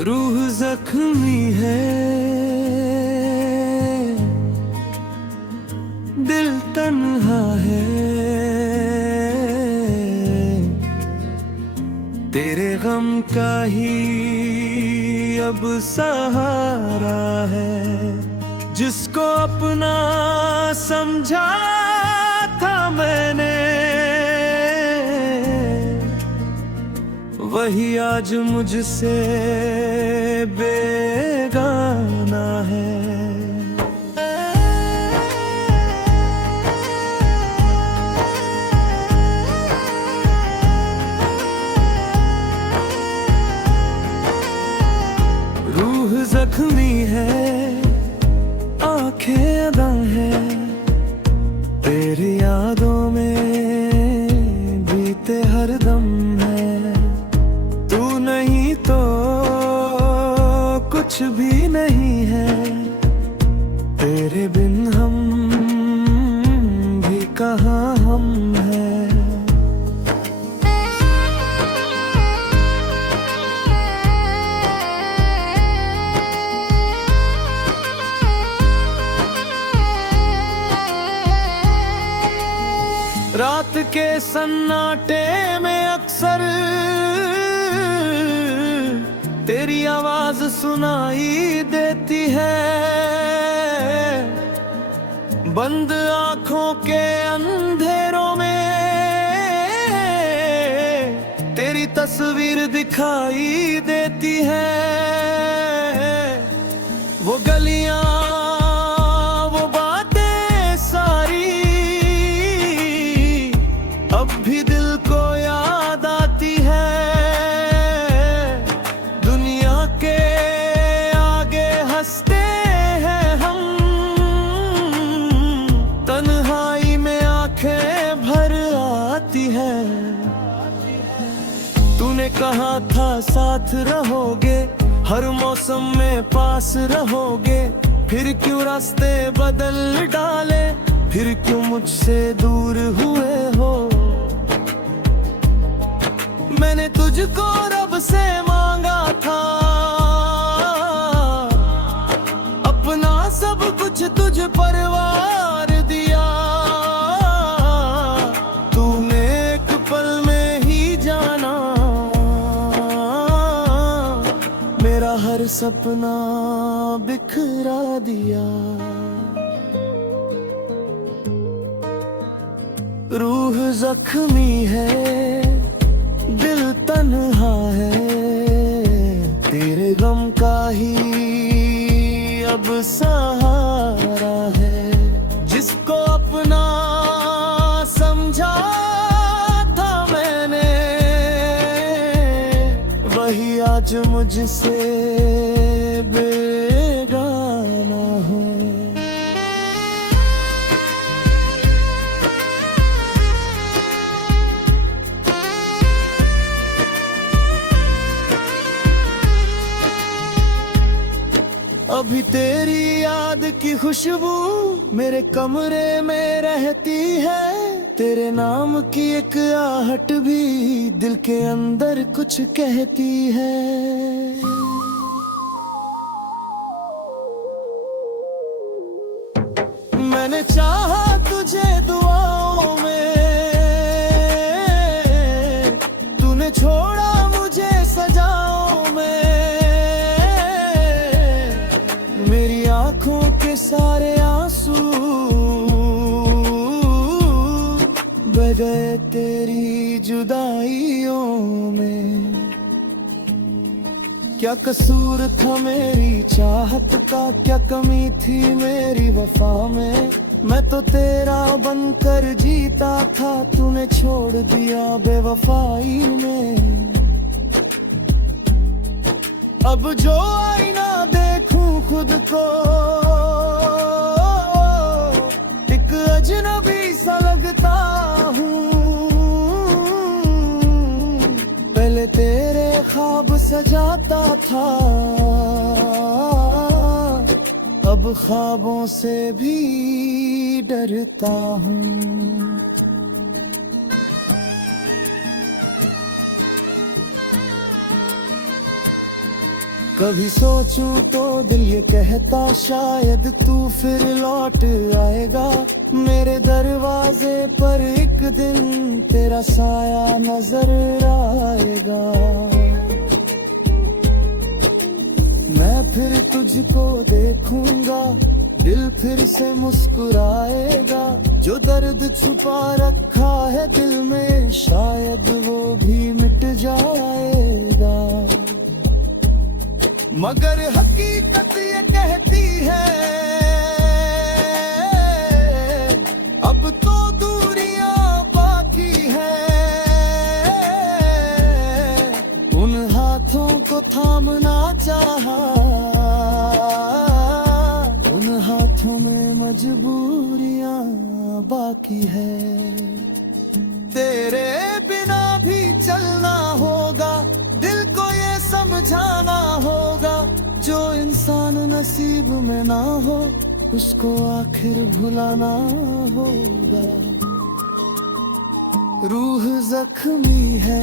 रूह जख्मी है, दिल तन्हा है, तेरे गम का ही अब सहारा है। जिसको अपना समझा था मैंने, वही आज मुझसे बेगाना है। रूह जख्मी है, आंखें अदा है, तेरी यादों में बीते हर दम है। तू नहीं तो कुछ भी नहीं है, तेरे बिन हम भी कहाँ हम हैं। रात के सन्नाटे में अक्सर तेरी आवाज सुनाई देती है। बंद आंखों के अंधेरों में तेरी तस्वीर दिखाई देती है। वो गलियां, वो बातें सारी अब भी दिल को याद आती है। दुनिया के आगे हंसते हैं हम, तन्हाई में आंखें भर आती है। तूने कहा था साथ रहोगे, हर मौसम में पास रहोगे, फिर क्यों रास्ते बदल डाले, फिर क्यों मुझसे दूर हुए हो। मैंने तुझको रब से मांगा था, अपना सब कुछ तुझ पर वार दिया। तूने एक पल में ही जाना, मेरा हर सपना बिखरा दिया। रूह जख्मी है, दिल तन्हा है, तेरे गम का ही अब सहारा है। जिसको अपना समझा था मैंने, वही आज मुझसे बेगाना है। अभी तेरी याद की खुशबू मेरे कमरे में रहती है। तेरे नाम की एक आहट भी दिल के अंदर कुछ कहती है। मैंने चाहा तुझे दुआओं में, तूने छोड़ा मुझे सजाओं में। मेरी आंखों के सारे आंसू बह गए तेरी जुदाइयों में। क्या कसूर था मेरी चाहत का, क्या कमी थी मेरी वफा में। मैं तो तेरा बनकर जीता था, तूने छोड़ दिया बेवफाई में। अब जो आईना देखूं खुद को, एक अजनबी सा लगता हूँ। पहले तेरे ख्वाब सजाता था, अब ख्वाबों से भी डरता हूँ। कभी सोचूं तो दिल ये कहता शायद तू फिर लौट आएगा। मेरे दरवाजे पर एक दिन तेरा साया नजर आएगा। मैं फिर तुझको देखूंगा, दिल फिर से मुस्कुराएगा। जो दर्द छुपा रखा है दिल में शायद वो भी मिट जाएगा। मगर हकीकत ये कहती है अब तो दूरियां बाकी है। उन हाथों को थामना चाहा, उन हाथों में मजबूरियां बाकी है। तेरे बिना भी चलना होगा, दिल को ये समझाना होगा। जो इंसान नसीब में ना हो उसको आखिर भुलाना होगा। रूह जख्मी है,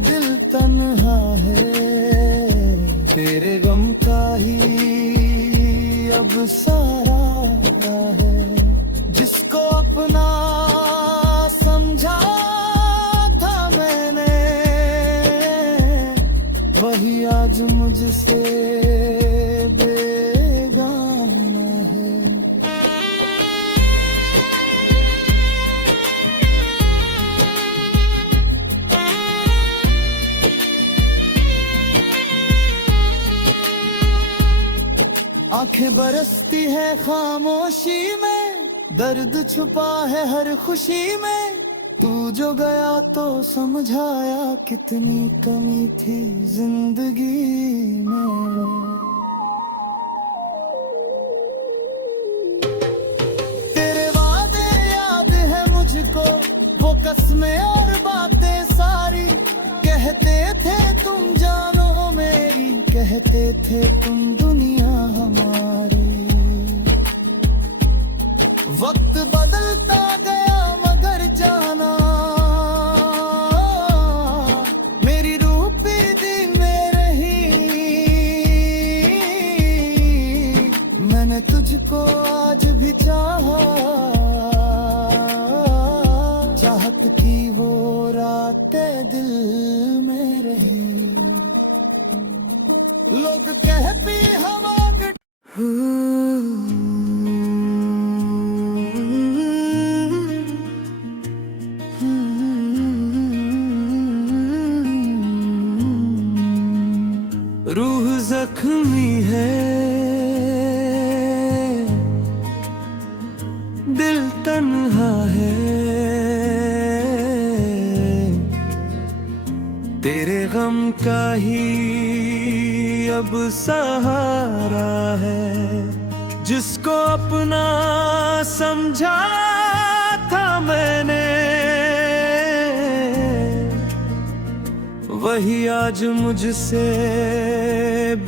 दिल तन्हा है। तेरे गम का ही अब सहारा है। जिसको अपना समझा था मैंने वही आज मुझसे बेगाना है। आंखें बरसती है खामोशी में, दर्द छुपा है हर खुशी में। तू जो गया तो समझाया कितनी कमी थी जिंदगी में। तेरे वादे याद है मुझको, वो कसमें और बातें सारी। कहते थे तुम जानो मेरी, कहते थे तुम दुनिया हमारी। वक्त बदलता गया मगर जाना मेरी रूह फिर दिन में रही। मैंने तुझको आज भी चाहा, चाहत की वो रातें दिल में रही। लोग कहते हवा रूह जख्मी है, दिल तन्हा है। तेरे गम का ही अब सहारा है। जिसको अपना समझा था मैंने वही आज मुझसे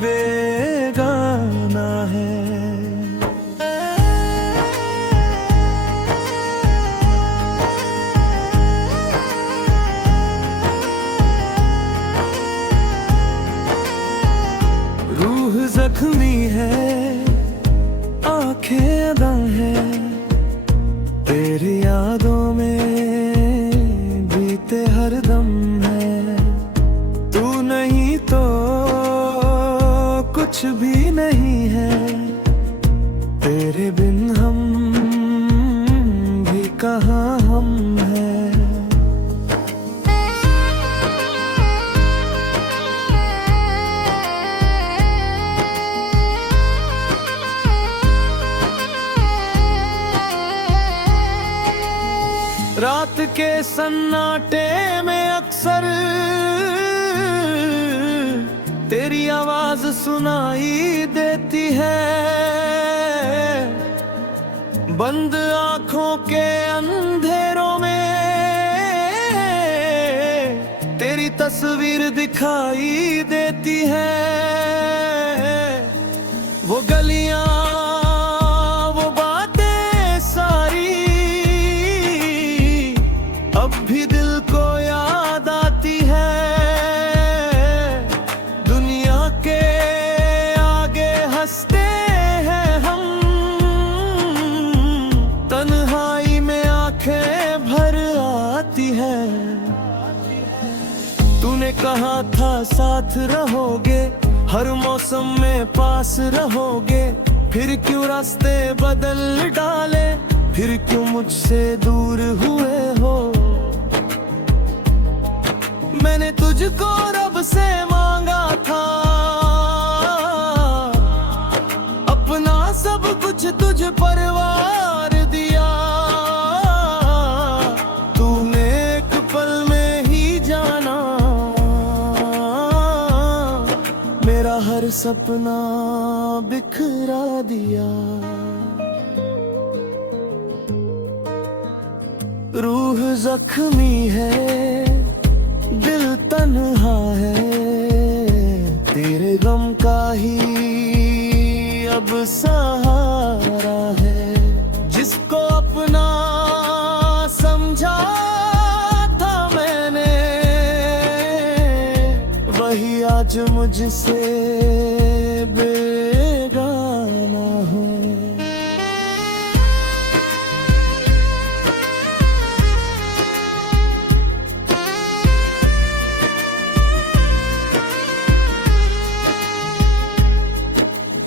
बेगाना है। रूह जख्मी है, आंखें अदा है। तेरी यादों में बीते हर दम है। तू नहीं तो कुछ भी नहीं है। तेरे बिन हम भी कहाँ हम हैं। रात के सन्नाटे में अक्सर तेरी आवाज सुनाई देती है। बंद आंखों के अंधेरों में तेरी तस्वीर दिखाई देती है। वो गलियां वो बातें सारी अब भी दिल को याद आती है। दुनिया के आगे हंसते हैं हम, तन्हाई में आंखें भर आती है। तूने कहा था साथ रहोगे, हर मौसम में पास रहोगे, फिर क्यों रास्ते बदल डाले, फिर क्यों मुझसे दूर हुए हो। मैंने तुझको रब से मांगा था, अपना सब कुछ तुझ पर वार दिया। तूने एक पल में ही जाना मेरा हर सपना बिखरा दिया। रूह जख्मी है, दिल तन्हा है, तेरे गम का ही अब सहारा है। जिसको अपना समझा था मैंने, वही आज मुझसे बेगाना है।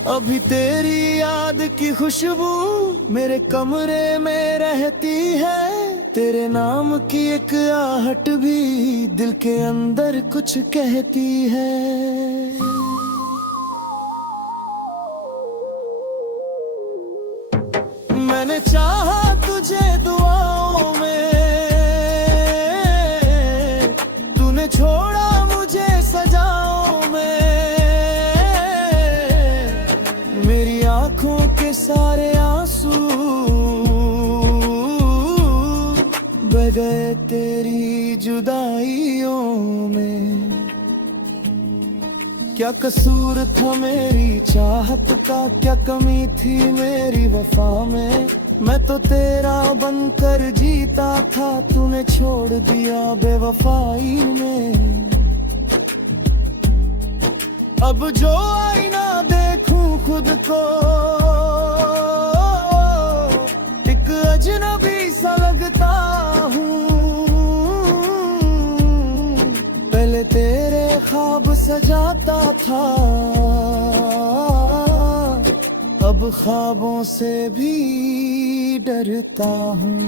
अभी तेरी याद की खुशबू मेरे कमरे में रहती है, तेरे नाम की एक आहट भी दिल के अंदर कुछ कहती है। मैंने चाहा तुझे दुआओं में, तूने छोड़ा मुझे सजाओं में। मेरी आंखों के सारे आंसू बह गए तेरी जुदाइयों में। क्या कसूर था मेरी चाहत का, क्या कमी थी मेरी वफा में। मैं तो तेरा बनकर जीता था, तूने छोड़ दिया बेवफाई में। अब जो आईना देखूं खुद को, एक अजनबी सा लगता हूँ। पहले तेरे ख्वाब सजाता था, अब ख्वाबों से भी डरता हूँ।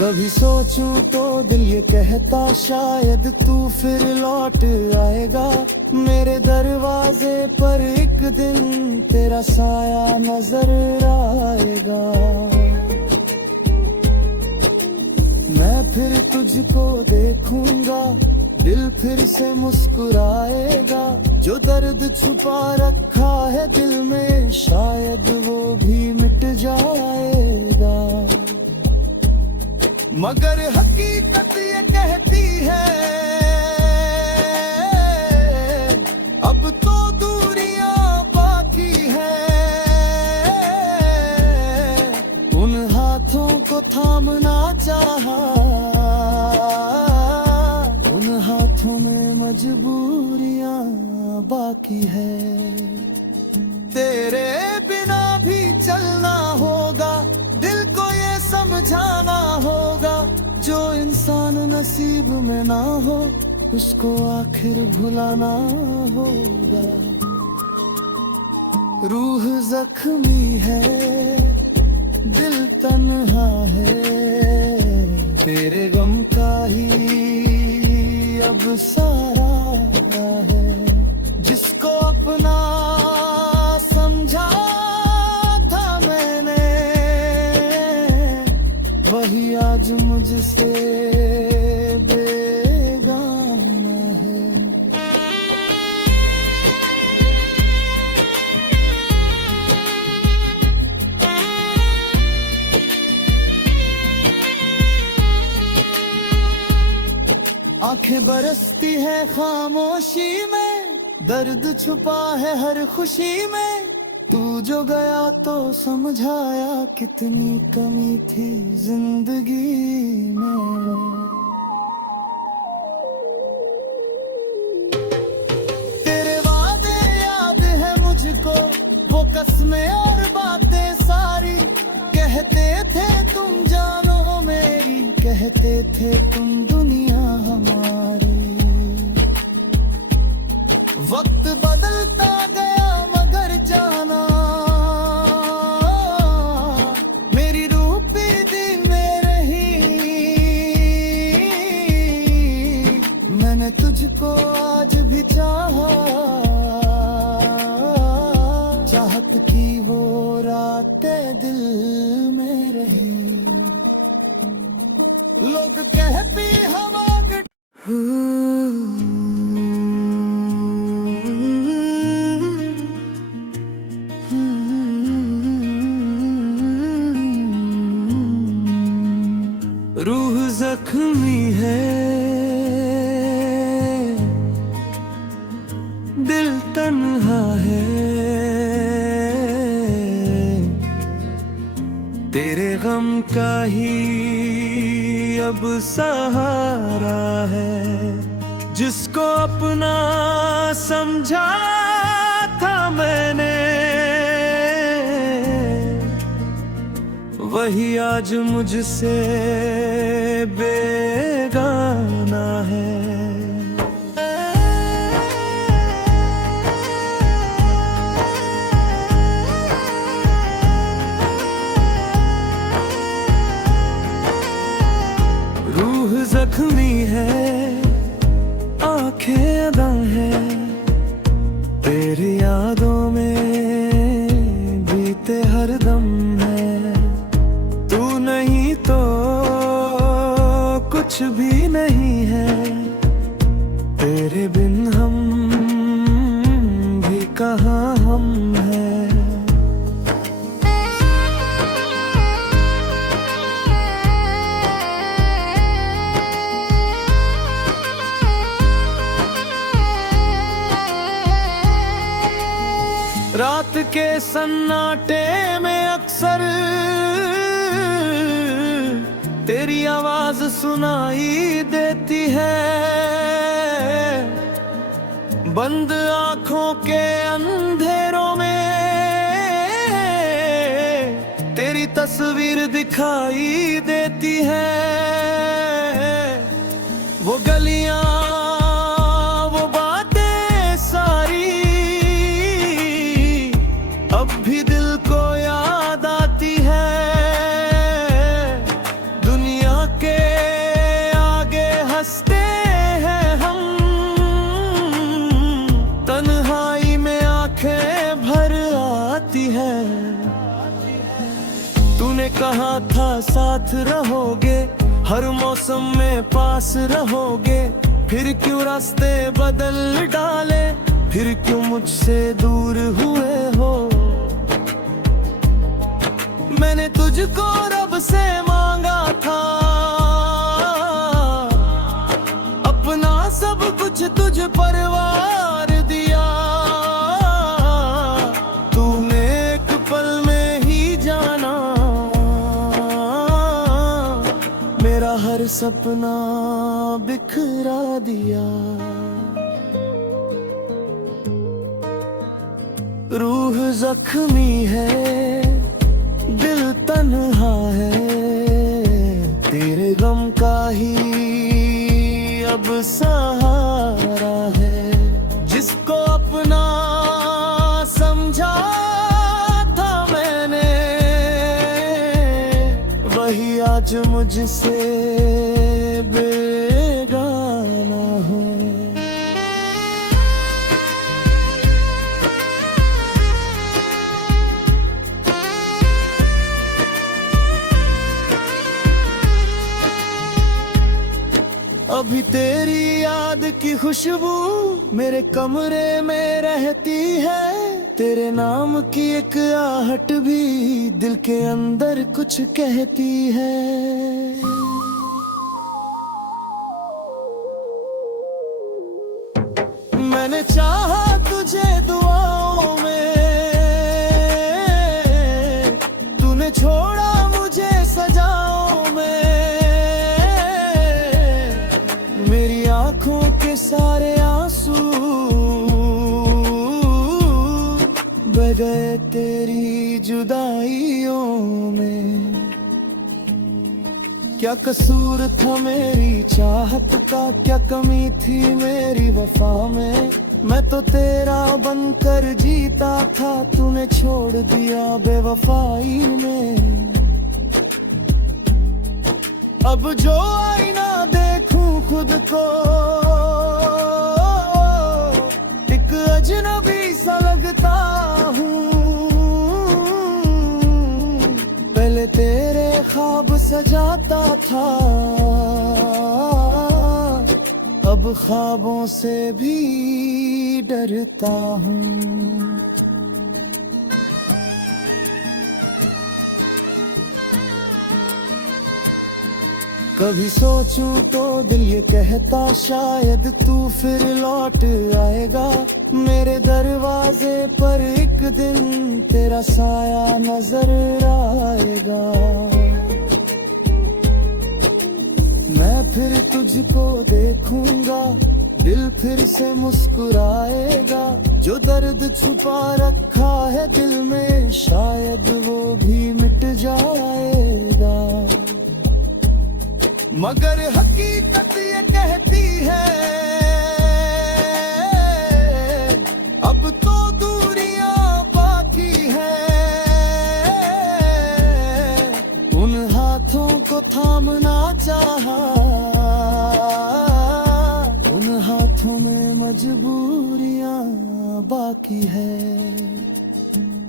कभी सोचूं तो दिल ये कहता शायद तू फिर लौट आएगा। मेरे दरवाजे पर एक दिन तेरा साया नजर आएगा। मैं फिर तुझको देखूंगा, दिल फिर से मुस्कुराएगा। जो दर्द छुपा रखा है दिल में, शायद वो भी मिट जाएगा। मगर हकीकत ये कहती है, अब तो दूरियां बाकी है। उन हाथों को थामना चाहा, उन हाथों में मजबूरियां बाकी है। तेरे बिना भी चलना होगा, दिल को ये समझाना होगा। जो इंसान नसीब में ना हो, उसको आखिर भुलाना होगा। रूह जख्मी है, दिल तन्हा है, तेरे गम का ही अब सहारा है। जिसको अपना समझा था मैंने, वही आज मुझसे बेगाना है। आंखें बरसती है खामोशी में, दर्द छुपा है हर खुशी में। तू जो गया तो समझाया कितनी कमी थी जिंदगी में। तेरे वादे याद है मुझको, वो कसमें और बातें सारी। कहते थे तुम जानो मेरी, कहते थे तुम दुनिया हमारी। वक्त बदलता गया मगर जाना मेरी रूह भी दिन में रही। मैंने तुझको आज भी चाहा, चाहत की वो रातें दिल में रही। लोग कहती हवा के रूह जख्मी है, दिल तन्हा है। तेरे गम का ही अब सहारा है। जिसको अपना समझा था मैंने, वही आज मुझसे बेगाना है। रूह जख्मी है, आंखें अदा है। तेरी यादों में बीते हर दम है। तू नहीं तो कुछ भी नहीं है। तेरे बिन हम भी कहाँ हम हैं। रात के सन्नाटे में अक्सर तेरी आवाज सुनाई देती है। बंद आंखों के अंधेरों में तेरी तस्वीर दिखाई देती है। वो गलियां, वो बातें सारी अब भी दिल को याद आती है। दुनिया के आगे हंसते हैं हम, तन्हाई में आंखें भर आती है। तूने कहा था साथ रहोगे, हर मौसम में पास रहोगे। फिर क्यों रास्ते बदल डाले, फिर क्यों मुझसे दूर हुए हो। मैंने तुझको रब से मांगा था, अपना सब कुछ तुझ पर वार दिया। तूने एक पल में ही जाना मेरा हर सपना बिखरा दिया। रूह जख्मी है, दिल तन्हा है। तेरे गम का ही अब सहारा है। जिसको अपना समझा था मैंने, वही आज मुझसे बेगाना है। अभी तेरी याद की खुशबू मेरे कमरे में रहती है। तेरे नाम की एक आहट भी दिल के अंदर कुछ कहती है। मैंने चाहा तुझे दुआओं में, तूने छोड़ा मुझे सजाओं में। मेरी आंखों के सारे आंसू बह गए तेरी जुदाइयों में। क्या कसूर था मेरी चाहत का, क्या कमी थी मेरी वफा में। मैं तो तेरा बनकर जीता था, तूने छोड़ दिया बेवफाई में। अब जो आईना देखूं खुद को, एक अजनबी सा लगता हूँ। पहले तेरे ख्वाब सजाता था, अब ख्वाबों से भी डरता हूँ। कभी सोचूं तो दिल ये कहता शायद तू फिर लौट आएगा। मेरे दरवाजे पर एक दिन तेरा साया नजर आएगा। मैं फिर तुझको देखूंगा, दिल फिर से मुस्कुराएगा। जो दर्द छुपा रखा है दिल में, शायद वो भी मिट जाएगा। मगर हकीकत ये कहती है, अब तो दूरियां बाकी है। उन हाथों को थामना चाहा, उन हाथों में मजबूरियां बाकी है।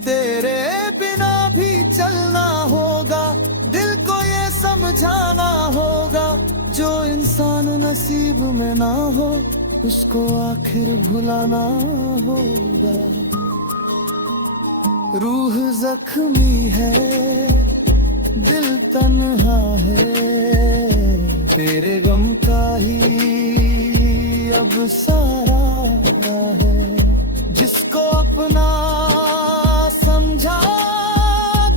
तेरे बिना भी चलना होगा, दिल को ये समझाना होगा। जो इंसान नसीब में ना हो, उसको आखिर भुलाना होगा। रूह जख्मी है, दिल तन्हा है। तेरे गम का ही अब सहारा है। जिसको अपना समझा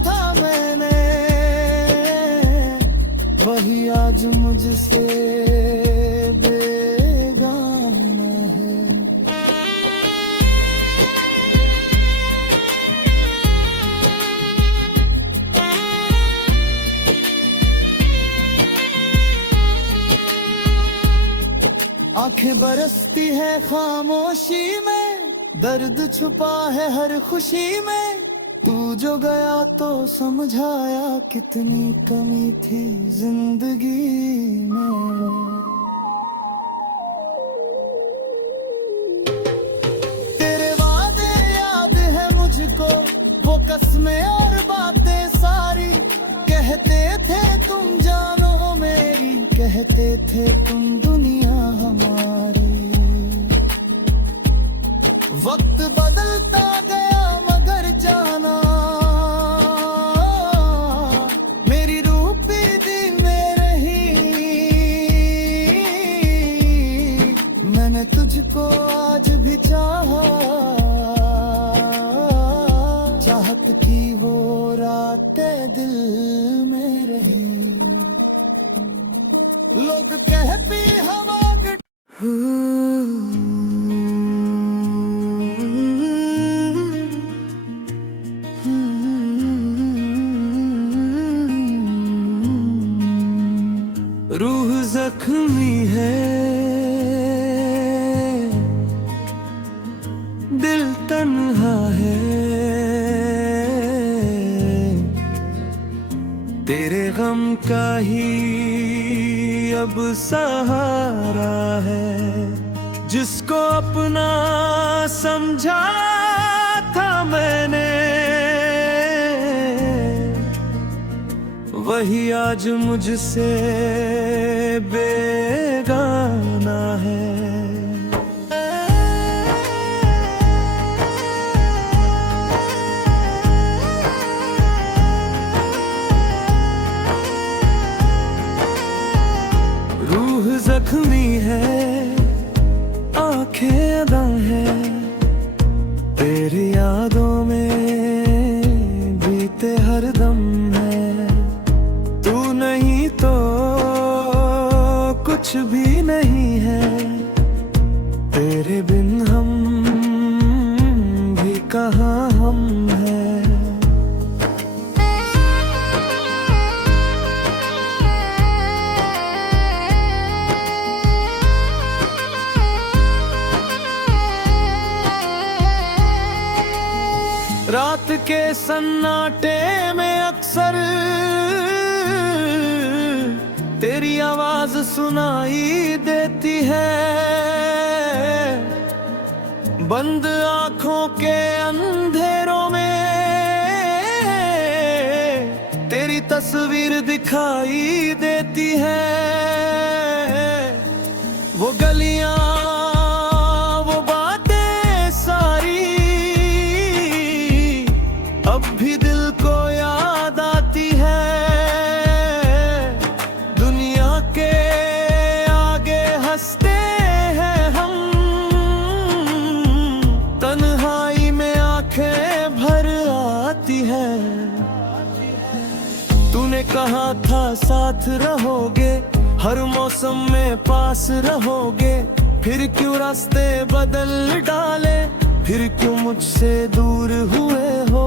था मैंने, वही आज मुझसे बेगाना है। आंखें बरसती है खामोशी में, दर्द छुपा है हर खुशी में। तू जो गया तो समझाया कितनी कमी थी जिंदगी में। तेरे वादे याद है मुझको, वो कसमें और बातें सारी। कहते थे तुम जानो मेरी, कहते थे तुम दुनिया हमारी। वक्त बदलता गया मगर जाना, मेरी रूह भी दिन में रही। मैंने तुझको आज भी चाहा, चाहत की वो रातें दिल में रही। लोग कहती हवा के रूह जख्मी है, दिल तन्हा है। तेरे गम का ही अब सहारा है। जिसको अपना समझा था मैंने, वही आज मुझसे बेगाना है। रूह जख्मी है, आंखें अदा है। नहीं है, तेरे बिन हम भी कहाँ हम हैं। रात के सन्नाटे में अक्सर तेरी आवाज सुनाई देती है, बंद आंखों के अंधेरों में तेरी तस्वीर दिखाई देती है। वो गलियां, वो बातें सारी अब भी दिल को याद आती है। दुनिया के आगे हंसते हैं हम, तन्हाई में आंखें भर आती है। तूने कहा था साथ रहोगे, हर मौसम में पास रहोगे, फिर क्यों रास्ते बदल डाले, फिर क्यों मुझसे दूर हुए हो।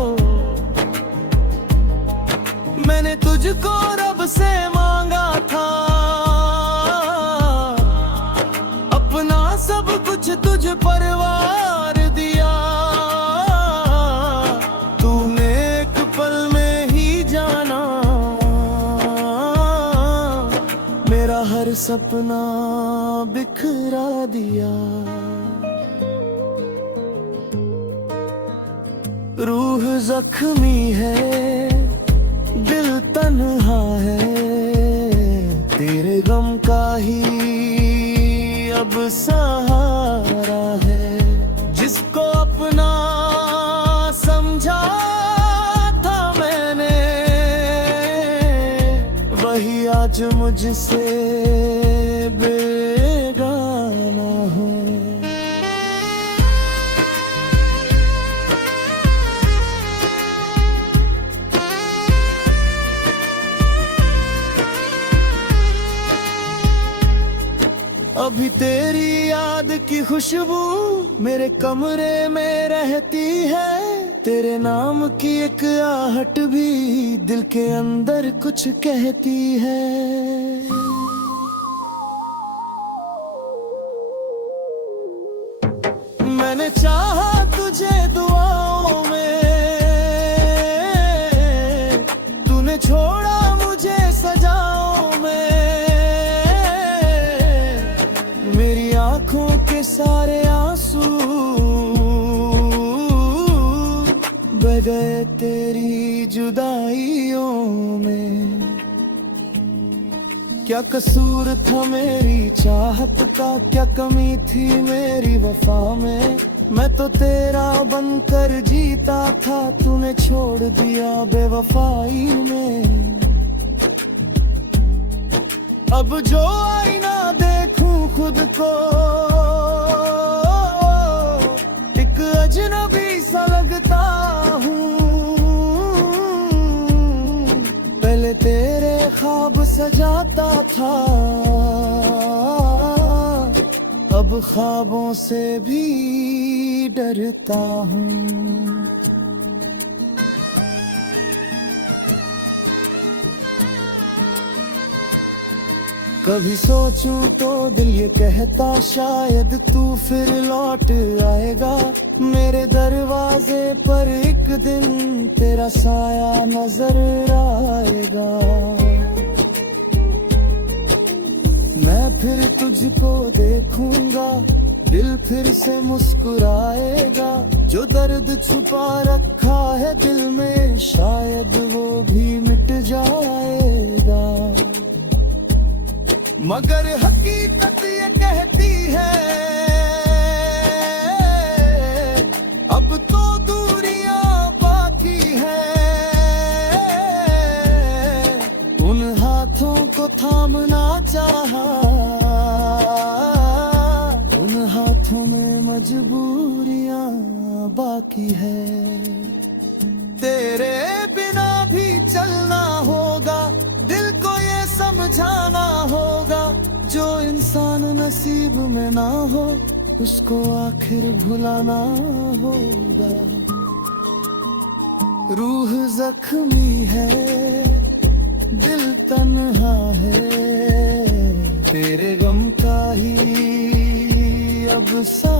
मैंने तुझको रब से मांगा था, अपना सब कुछ तुझ पर वार दिया। तूने एक पल में ही जाना, मेरा हर सपना बिखरा दिया। रूह जख्मी है, दिल तन्हा है, तेरे गम का ही अब सहारा है। जिसको अपना समझा था मैंने, वही आज मुझसे बेगाना है। अभी तेरी याद की खुशबू मेरे कमरे में रहती है, तेरे नाम की एक आहट भी दिल के अंदर कुछ कहती है। मैंने चाहा तुझे दुआओं में, तूने छोड़ा मुझे सजाओं में। मेरी आंखों के सारे आंसू बह गए तेरी जुदाइयों में। क्या कसूर था मेरी चाहत का, क्या कमी थी मेरी वफा में। मैं तो तेरा बनकर जीता था, तूने छोड़ दिया बेवफाई में। अब जो आईना देखूं खुद को, एक अजनबी सा लगता हूँ। पहले तेरे ख्वाब सजाता था, अब ख्वाबों से भी डरता हूँ। कभी सोचूं तो दिल ये कहता शायद तू फिर लौट आएगा। मेरे दरवाजे पर एक दिन तेरा साया नजर आएगा। मैं फिर तुझको देखूंगा, दिल फिर से मुस्कुराएगा। जो दर्द छुपा रखा है दिल में, शायद वो भी मिट जाएगा। मगर हकीकत ये कहती है, अब तो दूरियां बाकी है। उन हाथों को थामना चाहा, उन हाथों में मजबूरियां बाकी है। तेरे बिना भी चलना होगा, दिल को ये समझाना होगा, जो इंसान नसीब में ना हो उसको आखिर भुलाना होगा। रूह जख्मी है, दिल तन्हा है, तेरे गम का ही अब सा